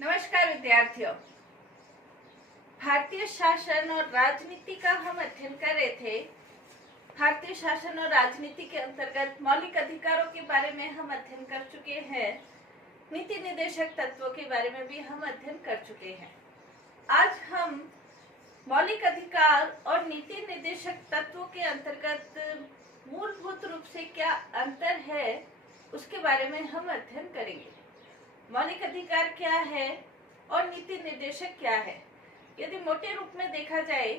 नमस्कार विद्यार्थियों। भारतीय शासन और राजनीति का हम अध्ययन कर रहे थे। भारतीय शासन और राजनीति के अंतर्गत मौलिक अधिकारों के बारे में हम अध्ययन कर चुके हैं। नीति निर्देशक तत्वों के बारे में भी हम अध्ययन कर चुके हैं। आज हम मौलिक अधिकार और नीति निर्देशक तत्वों के अंतर्गत मूलभूत रूप से क्या अंतर है उसके बारे में हम अध्ययन करेंगे। मौलिक अधिकार क्या है और नीति निर्देशक क्या है। यदि मोटे रूप में देखा जाए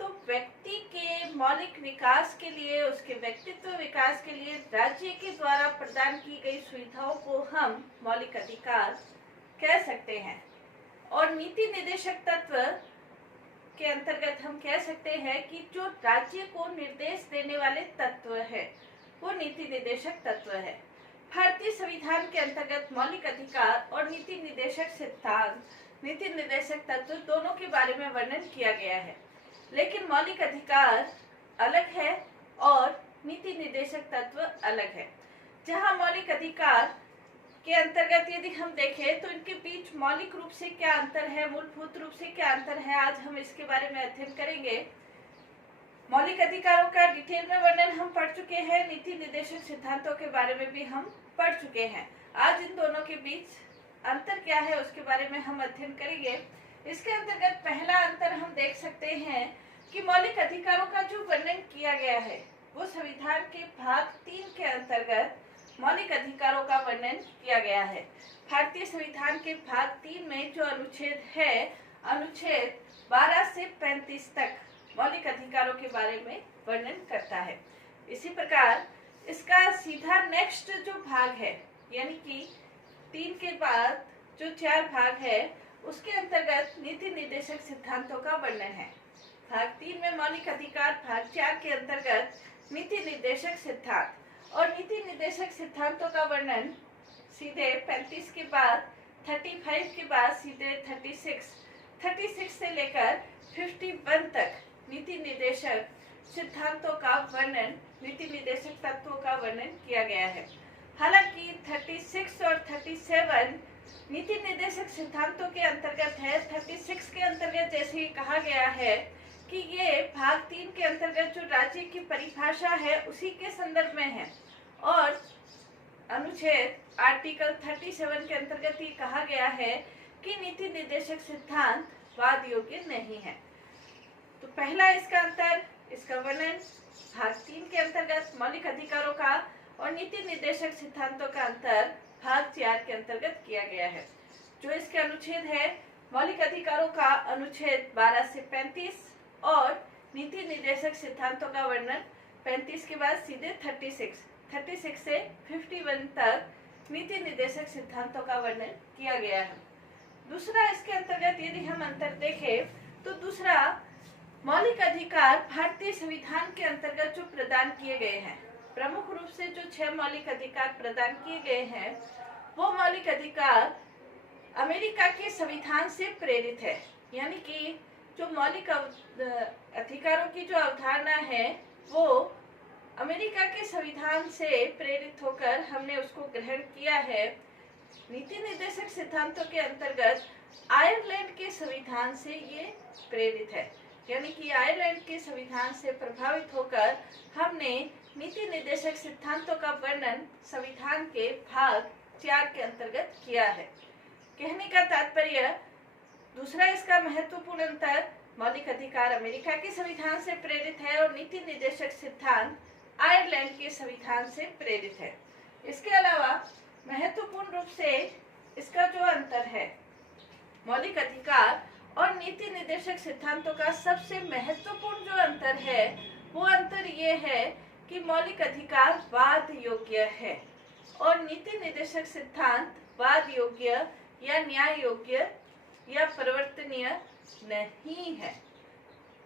तो व्यक्ति के मौलिक विकास के लिए, उसके व्यक्तित्व विकास के लिए राज्य के द्वारा प्रदान की गई सुविधाओं को हम मौलिक अधिकार कह सकते हैं। और नीति निर्देशक तत्व के अंतर्गत हम कह सकते हैं कि जो राज्य को निर्देश देने वाले तत्व है वो नीति निर्देशक तत्व है। भारतीय संविधान के अंतर्गत मौलिक अधिकार और नीति निर्देशक सिद्धांत, नीति निर्देशक तत्व दोनों के बारे में वर्णन किया गया है, लेकिन मौलिक अधिकार अलग है और नीति निर्देशक तत्व अलग है। जहां मौलिक अधिकार के अंतर्गत यदि हम देखें तो इनके बीच मौलिक रूप से क्या अंतर है, मूलभूत रूप से क्या अंतर है, आज हम इसके बारे में अध्ययन करेंगे। मौलिक अधिकारों का डिटेल में वर्णन हम पढ़ चुके हैं, नीति निर्देशक सिद्धांतों के बारे में भी हम पढ़ चुके हैं। आज इन दोनों के बीच अंतर क्या है उसके बारे में हम अध्ययन करेंगे। इसके अंतर्गत पहला अंतर हम देख सकते हैं कि मौलिक अधिकारों का जो वर्णन किया गया है वो संविधान के भाग 3 के अंतर्गत मौलिक अधिकारों का वर्णन किया गया है। भारतीय संविधान के भाग 3 में जो अनुच्छेद है, अनुच्छेद 12 से 35 तक मौलिक अधिकारों के बारे में वर्णन करता है। इसी प्रकार इसका सीधा नेक्स्ट जो भाग है, यानी कि 3 के बाद जो 4 भाग है उसके अंतर्गत नीति निर्देशक सिद्धांतों का वर्णन है। भाग 3 में मौलिक अधिकार, भाग 4 के अंतर्गत नीति निर्देशक सिद्धांत। और नीति निर्देशक सिद्धांतों का वर्णन सीधे 35 के बाद 35 के बाद सीधे 36 से लेकर 51 तक नीति निर्देशक सिद्धांतों का वर्णन, नीति निर्देशक तत्वों का वर्णन किया गया है। हालांकि 36 और 37 नीति निर्देशक सिद्धांतों के अंतर्गत है। 36 के अंतर्गत जैसे कहा गया है कि ये भाग 3 के अंतर्गत जो राज्य की परिभाषा है उसी के संदर्भ में है, और अनुच्छेद आर्टिकल 37 के अंतर्गत ये कहा गया है कि नीति निर्देशक सिद्धांत वाद योग्य नहीं है। तो पहला इसका अंतर, इसका वर्णन भाग 3 के अंतर्गत मौलिक अधिकारों का और नीति निर्देशक सिद्धांतों का अंतर भाग 4 के अंतर्गत किया गया है। जो इसके अनुच्छेद है, मौलिक अधिकारों का अनुच्छेद 12 से 35 और नीति निर्देशक सिद्धांतों का वर्णन 35 के बाद सीधे 36 से 51 तक नीति निर्देशक सिद्धांतों का वर्णन किया गया है। दूसरा इसके अंतर्गत यदि हम अंतर देखें तो दूसरा मौलिक अधिकार भारतीय संविधान के अंतर्गत जो प्रदान किए गए हैं, प्रमुख रूप से जो 6 मौलिक अधिकार प्रदान किए गए हैं वो मौलिक अधिकार अमेरिका के संविधान से प्रेरित है। यानी कि जो मौलिक अधिकारों की जो अवधारणा है वो अमेरिका के संविधान से प्रेरित होकर हमने उसको ग्रहण किया है। नीति निर्देशक सिद्धांतों के अंतर्गत आयरलैंड के संविधान से ये प्रेरित है, यानी कि आयरलैंड के संविधान से प्रभावित होकर हमने नीति निर्देशक सिद्धांतों का वर्णन संविधान के भाग 4 के अंतर्गत किया है। कहने का तात्पर्य, दूसरा इसका महत्वपूर्ण अंतर, मौलिक अधिकार अमेरिका के संविधान से प्रेरित है और नीति निर्देशक सिद्धांत आयरलैंड के संविधान से प्रेरित है। इसके अलावा महत्वपूर्ण रूप से इसका जो अंतर है, मौलिक अधिकार और नीति निर्देशक सिद्धांतों का सबसे महत्वपूर्ण जो अंतर है वो अंतर ये है कि मौलिक अधिकार वाद योग्य है और नीति निर्देशक सिद्धांत वाद योग्य या न्याय योग्य या परिवर्तनीय नहीं है।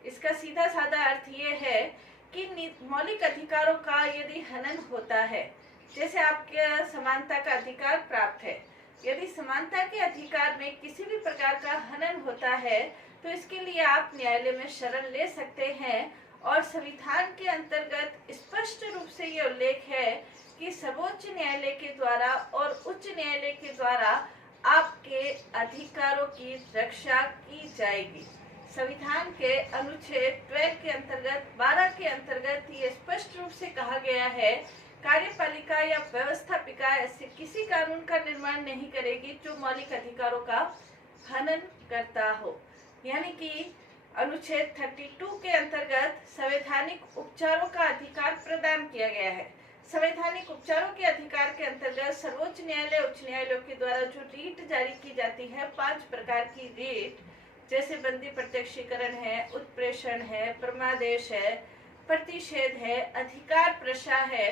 इसका सीधा साधा अर्थ ये है कि मौलिक अधिकारों का यदि हनन होता है, जैसे आपके समानता का अधिकार प्राप्त है, यदि समानता के अधिकार में किसी भी प्रकार का हनन होता है तो इसके लिए आप न्यायालय में शरण ले सकते हैं। और संविधान के अंतर्गत स्पष्ट रूप से ये उल्लेख है कि सर्वोच्च न्यायालय के द्वारा और उच्च न्यायालय के द्वारा आपके अधिकारों की रक्षा की जाएगी। संविधान के अनुच्छेद 12 के अंतर्गत 12 के अंतर्गत ये स्पष्ट रूप से कहा गया है, कार्यपालिका या व्यवस्थापिका ऐसे किसी कानून का निर्माण नहीं करेगी जो मौलिक अधिकारों का हनन करता हो। यानी कि अनुच्छेद 32 के अंतर्गत संवैधानिक उपचारों का अधिकार प्रदान किया गया है। संवैधानिक उपचारों के अधिकार के अंतर्गत सर्वोच्च न्यायालय, उच्च न्यायालयों के द्वारा जो रीट जारी की जाती है, 5 प्रकार की रीट, जैसे बंदी प्रत्यक्षीकरण है, उत्प्रेषण है, परमादेश है, प्रतिषेध है, अधिकार प्रशा है,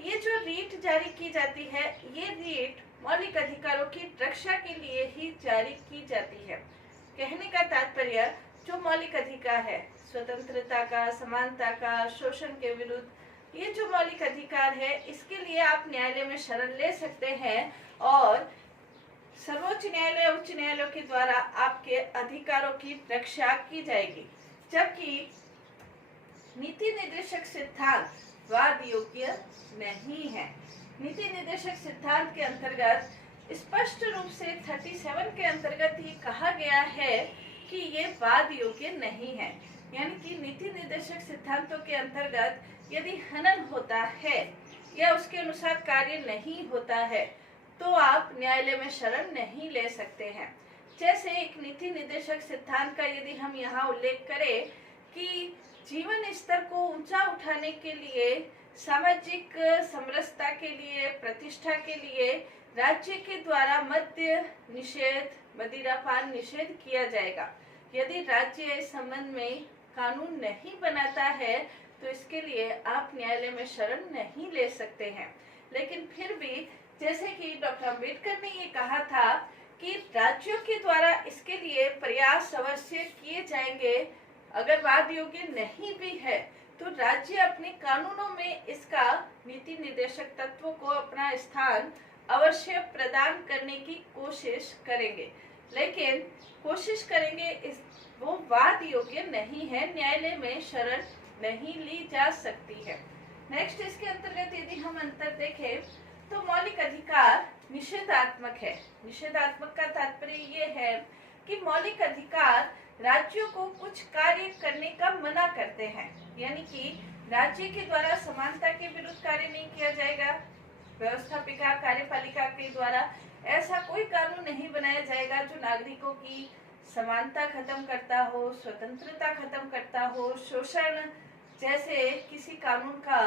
ये जो रीट जारी की जाती है, ये रीट मौलिक अधिकारों की रक्षा के लिए ही जारी की जाती है। कहने का तात्पर्य, जो मौलिक अधिकार है, स्वतंत्रता का, समानता का, शोषण के विरुद्ध, ये जो मौलिक अधिकार है, इसके लिए आप न्यायालय में शरण ले सकते हैं और सर्वोच्च न्यायालय, उच्च न्यायालयों के द्वारा आपके अधिकारों की रक्षा की जाएगी। जबकि नीति निर्देशक सिद्धांत वाद योग्य नहीं है। नीति निर्देशक सिद्धांत के अंतर्गत स्पष्ट रूप से 37 के अंतर्गत ये कहा गया है कि ये वाद योग्य नहीं है। यानी कि नीति निर्देशक सिद्धांतों के अंतर्गत यदि हनन होता है या उसके अनुसार कार्य नहीं होता है तो आप न्यायालय में शरण नहीं ले सकते हैं। जैसे एक नीति निर्देशक सिद्धांत का यदि हम यहाँ उल्लेख करें कि जीवन स्तर को ऊंचा उठाने के लिए, सामाजिक समरसता के लिए, प्रतिष्ठा के लिए राज्य के द्वारा मद्य निषेध, मदिरापान निषेध किया जाएगा। यदि राज्य इस संबंध में कानून नहीं बनाता है तो इसके लिए आप न्यायालय में शरण नहीं ले सकते हैं। लेकिन फिर भी जैसे कि डॉक्टर अम्बेडकर ने ये कहा था कि राज्यों के द्वारा इसके लिए प्रयास अवश्य किए जाएंगे। अगर वाद योग्य नहीं भी है तो राज्य अपने कानूनों में इसका नीति निर्देशक तत्वों को अपना स्थान अवश्य प्रदान करने की कोशिश करेंगे, लेकिन कोशिश करेंगे वो वाद योग्य नहीं है, न्यायालय में शरण नहीं ली जा सकती है। नेक्स्ट, इसके अंतर्गत यदि हम अंतर देखें तो मौलिक अधिकार निषेधात्मक है। निषेधात्मक का तात्पर्य ये है कि मौलिक अधिकार राज्यों को कुछ कार्य करने का मना करते हैं। यानी कि राज्य के द्वारा समानता के विरुद्ध कार्य नहीं किया जाएगा, व्यवस्थापिका, कार्यपालिका के द्वारा ऐसा कोई कानून नहीं बनाया जाएगा जो नागरिकों की समानता खत्म करता हो, स्वतंत्रता खत्म करता हो, शोषण जैसे किसी कानून का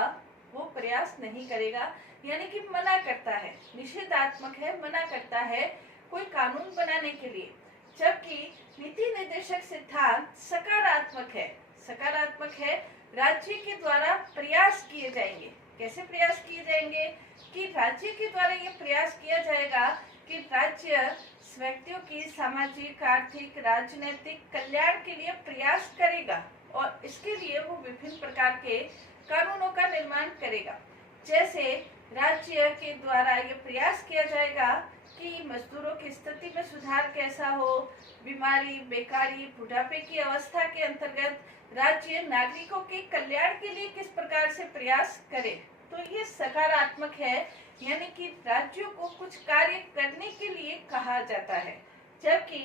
वो प्रयास नहीं करेगा। यानी कि मना करता है, निषेधात्मक है, मना करता है कोई कानून बनाने के लिए। जबकि नीति निर्देशक सिद्धांत सकारात्मक है। सकारात्मक है, राज्य के द्वारा प्रयास किए जाएंगे। कैसे प्रयास किए जाएंगे कि राज्य के द्वारा ये प्रयास किया जाएगा कि राज्य व्यक्तियों की सामाजिक, आर्थिक, राजनीतिक कल्याण के लिए प्रयास करेगा और इसके लिए वो विभिन्न प्रकार के कानूनों का निर्माण करेगा। जैसे राज्य के द्वारा ये प्रयास किया जाएगा कि मजदूरों की स्थिति में सुधार कैसा हो, बीमारी, बेकारी, बुढ़ापे की अवस्था के अंतर्गत राज्य नागरिकों के कल्याण के लिए किस प्रकार से प्रयास करे, तो ये सकारात्मक है। यानी कि राज्यों को कुछ कार्य करने के लिए कहा जाता है। जबकि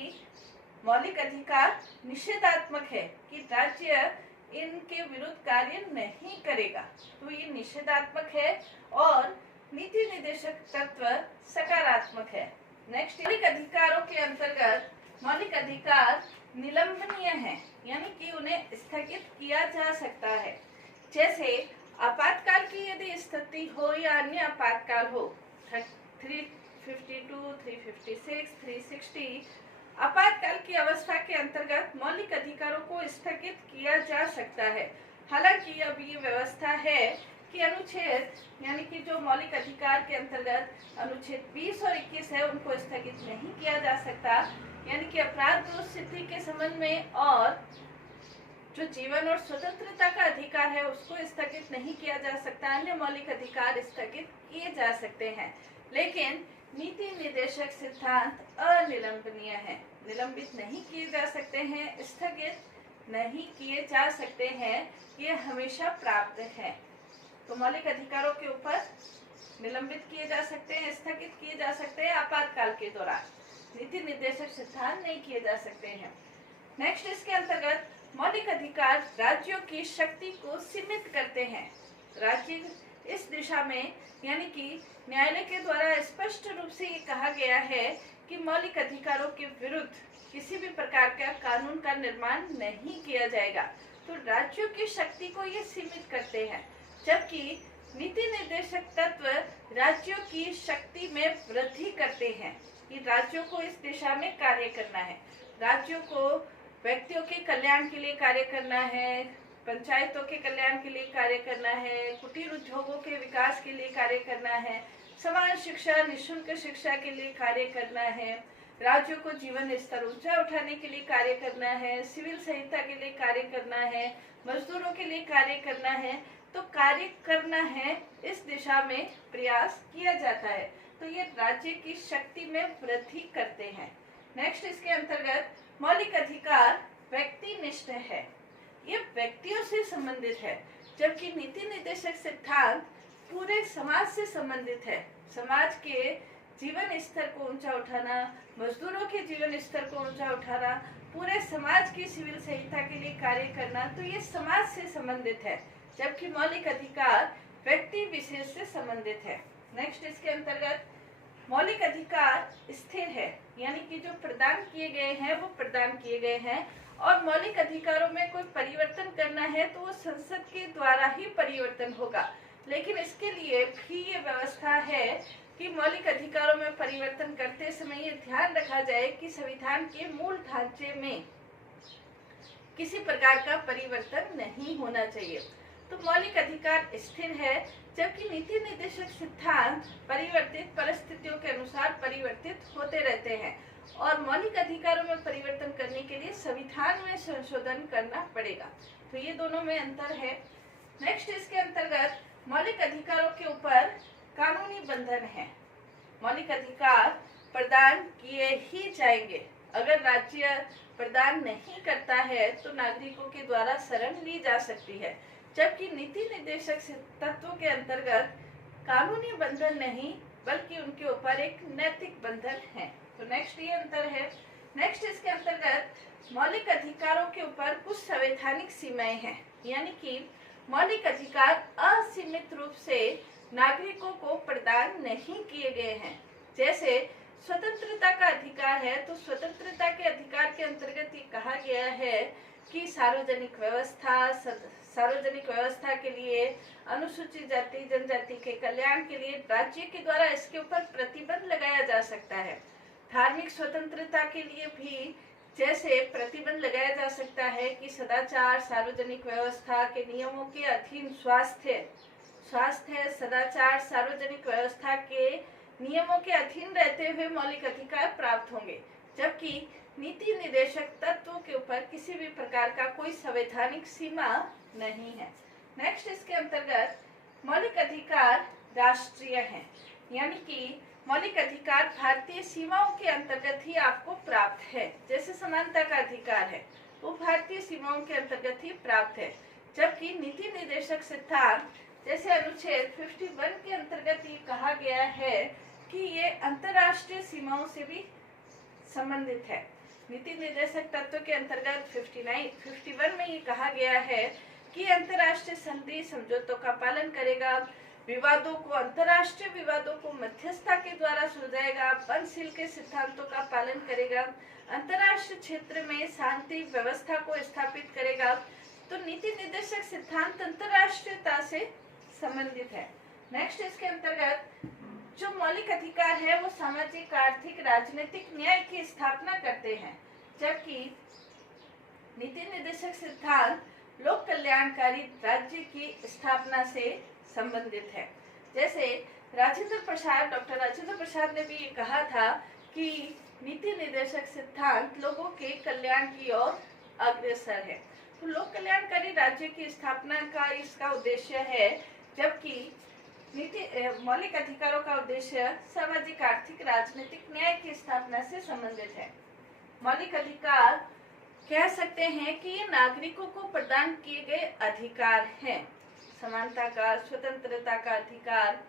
मौलिक अधिकार निषेधात्मक है कि राज्य इनके विरुद्ध कार्य नहीं करेगा, तो ये निषेधात्मक है और नीति निर्देशक तत्व सकारात्मक है। नेक्स्ट, मौलिक अधिकारों के अंतर्गत मौलिक अधिकार निलंबनीय है, यानी कि उन्हें स्थगित किया जा सकता है। जैसे आपातकाल की यदि स्थिति हो या अन्य आपातकाल हो, 352, 356, 360 आपातकाल की अवस्था के अंतर्गत मौलिक अधिकारों को स्थगित किया जा सकता है। हालांकि अब ये व्यवस्था है कि अनुच्छेद यानी कि जो मौलिक अधिकार के अंतर्गत अनुच्छेद 20 और 21 है उनको स्थगित नहीं किया जा सकता। यानी कि अपराध दोष सिद्धि के संबंध में और जो जीवन और स्वतंत्रता का अधिकार है उसको स्थगित नहीं किया जा सकता। अन्य मौलिक अधिकार स्थगित किए जा सकते हैं, लेकिन नीति निर्देशक सिद्धांत अनिलंबनीय है, निलंबित नहीं किए जा सकते हैं, स्थगित नहीं किए जा सकते हैं, ये हमेशा प्राप्त है। तो मौलिक अधिकारों के ऊपर निलंबित किए जा सकते हैं, स्थगित किए जा सकते हैं आपातकाल के दौरान। नीति निर्देशक सिद्धांत नहीं किए जा सकते हैं। नेक्स्ट, इसके अंतर्गत मौलिक अधिकार राज्यों की शक्ति को सीमित करते हैं। राज्य इस दिशा में, यानी कि न्यायालय के द्वारा स्पष्ट रूप से ये कहा गया है कि मौलिक अधिकारों के विरुद्ध किसी भी प्रकार का कानून का निर्माण नहीं किया जाएगा। तो राज्यों की शक्ति को ये सीमित करते हैं, जबकि नीति निर्देशक तत्व राज्यों की शक्ति में वृद्धि करते हैं कि राज्यों को इस दिशा में कार्य करना है। राज्यों को व्यक्तियों के कल्याण के लिए कार्य करना है, पंचायतों के कल्याण के लिए कार्य करना है, कुटीर उद्योगों के विकास के लिए कार्य करना है, समान शिक्षा, निःशुल्क शिक्षा के लिए कार्य करना है, राज्यों को जीवन स्तर ऊंचा उठाने के लिए कार्य करना है, सिविल संहिता के लिए कार्य करना है, मजदूरों के लिए कार्य करना है। तो कार्य करना है, इस दिशा में प्रयास किया जाता है। तो ये राज्य की शक्ति में वृद्धि करते हैं। नेक्स्ट, इसके अंतर्गत मौलिक अधिकार व्यक्तिनिष्ठ है, ये व्यक्तियों से संबंधित है, जबकि नीति निर्देशक सिद्धांत पूरे समाज से संबंधित है। समाज के जीवन स्तर को ऊंचा उठाना, मजदूरों के जीवन स्तर को ऊंचा उठाना, पूरे समाज की सिविल संहिता के लिए कार्य करना, तो ये समाज से संबंधित है, जबकि मौलिक अधिकार व्यक्ति विशेष से संबंधित है। नेक्स्ट, इसके अंतर्गत मौलिक अधिकार स्थिर है, यानी कि जो प्रदान किए गए हैं वो प्रदान किए गए हैं, और मौलिक अधिकारों में कोई परिवर्तन करना है तो वो संसद के द्वारा ही परिवर्तन होगा। लेकिन इसके लिए भी ये व्यवस्था है कि मौलिक अधिकारों में परिवर्तन करते समय ये ध्यान रखा जाए कि संविधान के मूल ढांचे में किसी प्रकार का परिवर्तन नहीं होना चाहिए। तो मौलिक अधिकार स्थिर है, जबकि नीति निर्देशक सिद्धांत परिवर्तित परिस्थितियों के अनुसार परिवर्तित होते रहते हैं, और मौलिक अधिकारों में परिवर्तन करने के लिए संविधान में संशोधन करना पड़ेगा। तो ये दोनों में अंतर है। नेक्स्ट, इसके अंतर्गत मौलिक अधिकारों के ऊपर कानूनी बंधन है। मौलिक अधिकार प्रदान किए ही जाएंगे। अगर राज्य प्रदान नहीं करता है तो नागरिकों के द्वारा शरण ली जा सकती है, जबकि नीति निर्देशक तत्वों के अंतर्गत कानूनी बंधन नहीं बल्कि उनके ऊपर एक नैतिक बंधन है। तो नेक्स्ट ये अंतर है। नेक्स्ट, इसके अंतर्गत मौलिक अधिकारों के ऊपर कुछ संवैधानिक सीमाएं हैं, यानी कि मौलिक अधिकार असीमित रूप से नागरिकों को प्रदान नहीं किए गए हैं। जैसे स्वतंत्रता का अधिकार है, तो स्वतंत्रता के अधिकार के अंतर्गत ये कहा गया है कि सार्वजनिक व्यवस्था के लिए, अनुसूचित जाति जनजाति के कल्याण के लिए राज्य के द्वारा इसके ऊपर प्रतिबंध लगाया जा सकता है। धार्मिक स्वतंत्रता के लिए भी जैसे प्रतिबंध लगाया जा सकता है कि सदाचार, सार्वजनिक व्यवस्था के नियमों के अधीन स्वास्थ्य, सदाचार, सार्वजनिक व्यवस्था के नियमों के अधीन रहते हुए मौलिक अधिकार प्राप्त होंगे, जबकि नीति निर्देशक तत्वों के ऊपर किसी भी प्रकार का कोई संवैधानिक सीमा नहीं है। नेक्स्ट, इसके अंतर्गत मौलिक अधिकार राष्ट्रीय हैं, यानी कि मौलिक अधिकार भारतीय सीमाओं के अंतर्गत ही आपको प्राप्त है। जैसे समानता का अधिकार है, वो भारतीय सीमाओं के अंतर्गत ही प्राप्त है, जबकि नीति निर्देशक सिद्धांत जैसे अनुच्छेद 51 के अंतर्गत ये कहा गया है कि ये अंतर्राष्ट्रीय सीमाओं से भी संबंधित है। नीति निर्देशक तत्व के अंतर्गत 51 में ये कहा गया है कि अंतर्राष्ट्रीय संधि समझौतों का पालन करेगा, विवादों को, अंतर्राष्ट्रीय विवादों को मध्यस्थता के द्वारा सुलझाएगा, पंचशील के सिद्धांतों का पालन करेगा, अंतर्राष्ट्रीय क्षेत्र में शांति व्यवस्था को स्थापित करेगा। तो नीति निर्देशक सिद्धांत अंतर्राष्ट्रीयता से संबंधित है। नेक्स्ट, इसके अंतर्गत जो मौलिक अधिकार है वो सामाजिक, आर्थिक, राजनीतिक न्याय की स्थापना करते हैं, जबकि नीति निर्देशक सिद्धांत लोक कल्याणकारी राज्य की स्थापना से संबंधित है। जैसे डॉक्टर राजेंद्र प्रसाद ने भी ये कहा था कि नीति निर्देशक सिद्धांत लोगों के कल्याण की ओर अग्रसर है। तो लोक कल्याणकारी राज्य की स्थापना का इसका उद्देश्य है, जबकि मौलिक अधिकारों का उद्देश्य सामाजिक, आर्थिक, राजनीतिक न्याय की स्थापना से संबंधित है। मौलिक अधिकार कह सकते हैं कि ये नागरिकों को प्रदान किए गए अधिकार हैं। समानता का, स्वतंत्रता का अधिकार,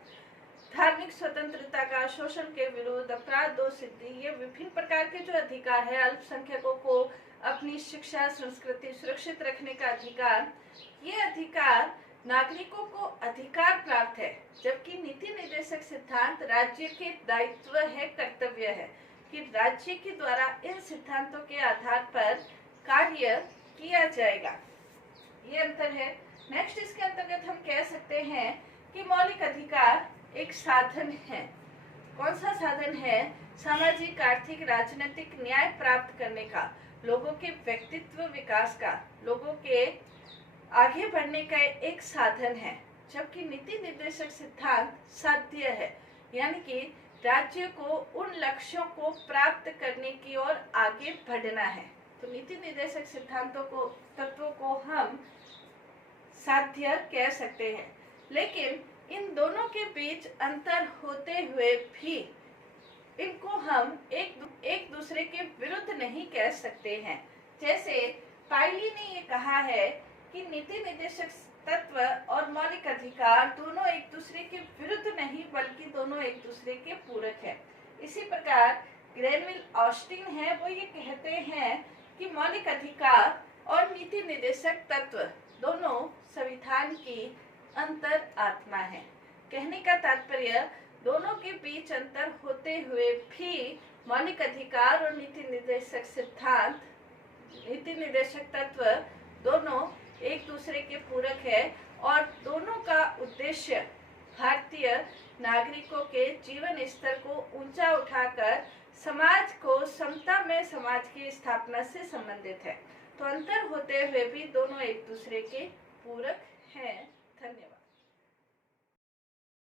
धार्मिक स्वतंत्रता का, शोषण के विरुद्ध, अपराध दोष सिद्धि, ये विभिन्न प्रकार के जो अधिकार है, अल्पसंख्यकों को अपनी शिक्षा संस्कृति सुरक्षित रखने का अधिकार, ये अधिकार नागरिकों को अधिकार प्राप्त है। जबकि नीति निर्देशक सिद्धांत राज्य के दायित्व है, कर्तव्य है कि राज्य के द्वारा इन सिद्धांतों के आधार पर कार्य किया जाएगा। ये अंतर है। नेक्स्ट, इसके अंतर्गत हम कह सकते हैं कि मौलिक अधिकार एक साधन है। कौन सा साधन है? सामाजिक, आर्थिक, राजनीतिक न्याय प्राप्त करने का, लोगों के व्यक्तित्व विकास का, लोगों के आगे बढ़ने का एक साधन है। जबकि नीति निर्देशक सिद्धांत साध्य है, यानी कि राज्य को उन लक्ष्यों को प्राप्त करने की ओर आगे बढ़ना है। तो नीति निर्देशक सिद्धांतों को, तत्वों को हम साध्य कह सकते हैं। लेकिन इन दोनों के बीच अंतर होते हुए भी इनको हम एक दूसरे के विरुद्ध नहीं कह सकते हैं। जैसे पायली ने ये कहा है कि नीति निर्देशक तत्व और मौलिक अधिकार दोनों एक दूसरे के विरुद्ध नहीं, बल्कि दोनों एक दूसरे के पूरक है। इसी प्रकार ग्रेनविल ऑस्टिन है, वो ये कहते हैं कि मौलिक अधिकार और नीति निर्देशक तत्व दोनों संविधान की अंतर आत्मा है। कहने का तात्पर्य, दोनों के बीच अंतर होते हुए भी मौलिक अधिकार और नीति निर्देशक सिद्धांत, नीति निर्देशक तत्व दोनों एक दूसरे के पूरक है और दोनों का उद्देश्य भारतीय नागरिकों के जीवन स्तर को ऊंचा उठाकर समाज को समता में समाज की स्थापना से संबंधित है। तो अंतर होते हुए भी दोनों एक दूसरे के पूरक हैं। धन्यवाद।